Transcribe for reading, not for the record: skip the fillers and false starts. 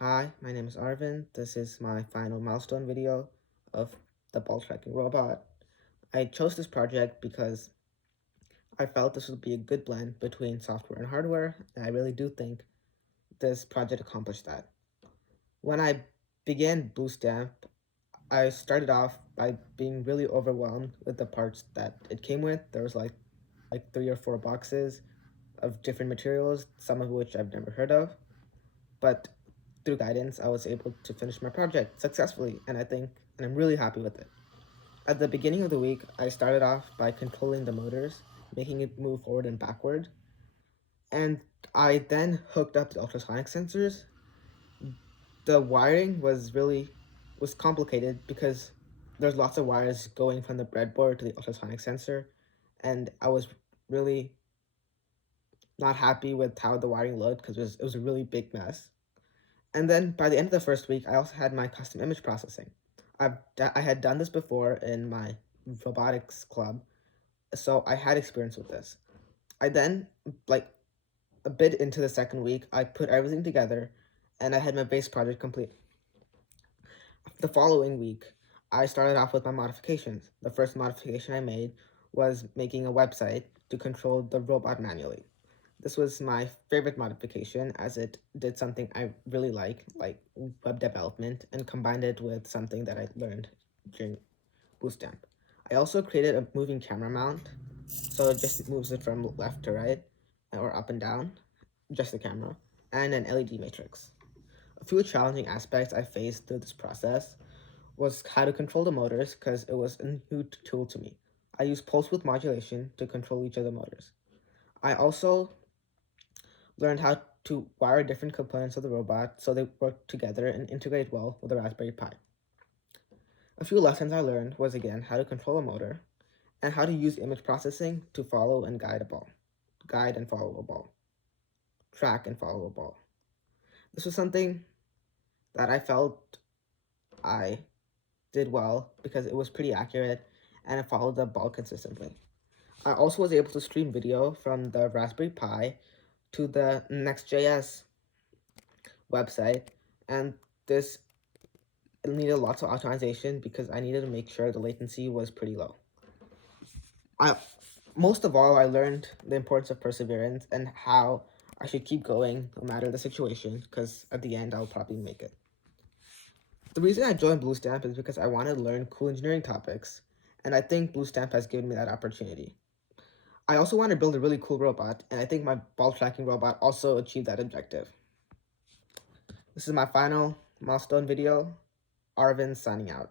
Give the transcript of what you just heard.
Hi, my name is Aravind. This is my final milestone video of the ball tracking robot. I chose this project because I felt this would be a good blend between software and hardware, and I really do think this project accomplished that. When I began Bootstrap, I started off by being really overwhelmed with the parts that it came with. There was like 3 or 4 boxes of different materials, some of which I've never heard of. But through guidance, I was able to finish my project successfully, and I'm really happy with it. At the beginning of the week, I started off by controlling the motors, making it move forward and backward, and I then hooked up the ultrasonic sensors. The wiring was complicated because there's lots of wires going from the breadboard to the ultrasonic sensor, and I was really not happy with how the wiring looked because it was a really big mess. And then by the end of the first week, I also had my custom image processing. I had done this before in my robotics club, so I had experience with this. I then, like a bit into the second week, I put everything together and I had my base project complete. The following week, I started off with my modifications. The first modification I made was making a website to control the robot manually. This was my favorite modification as it did something I really like web development, and combined it with something that I learned during Bootstrap. I also created a moving camera mount, so it just moves it from left to right or up and down, just the camera, and an LED matrix. A few challenging aspects I faced through this process was how to control the motors because it was a new tool to me. I used pulse width modulation to control each of the motors. I also learned how to wire different components of the robot so they work together and integrate well with the Raspberry Pi. A few lessons I learned was again how to control a motor and how to use image processing to follow and guide a ball, guide and follow a ball, track and follow a ball. This was something that I felt I did well because it was pretty accurate and it followed the ball consistently. I also was able to stream video from the Raspberry Pi to the Next.js website, and this needed lots of optimization because I needed to make sure the latency was pretty low. I Most of all, I learned the importance of perseverance and how I should keep going no matter the situation, because at the end I'll probably make it. The reason I joined Bluestamp is because I wanted to learn cool engineering topics, and I think Bluestamp has given me that opportunity. I also want to build a really cool robot, and I think my ball tracking robot also achieved that objective. This is my final milestone video. Aravind signing out.